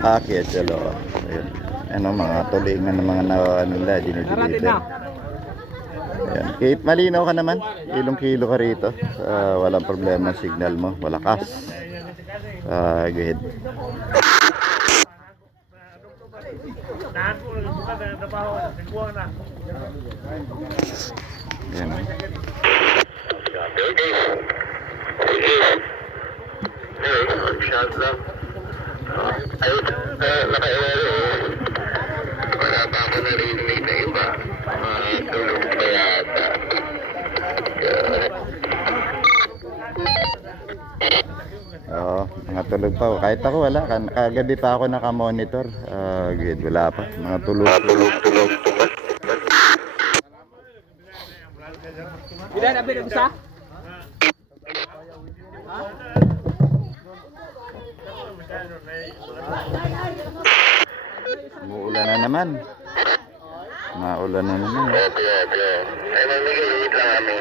Akit sa loob. Ayun. Ano, mga tulingan ng mga ano nila, dinideliver. Ayan. Kahit malinaw ka naman, kilong-kilo ka rito. Walang problema ang signal mo, malakas. Good. Ayan. Wala pa ako narinig na iba. Tulog pa yata. Oo, mga tulog pa. Kahit ako wala. Kagabi pa ako nakamonitor. Good, wala pa. Mga tulog. Ilan abin ang isa? Umuulan na naman. Maulan na naman. Okay. Ay, mamigay lang kami.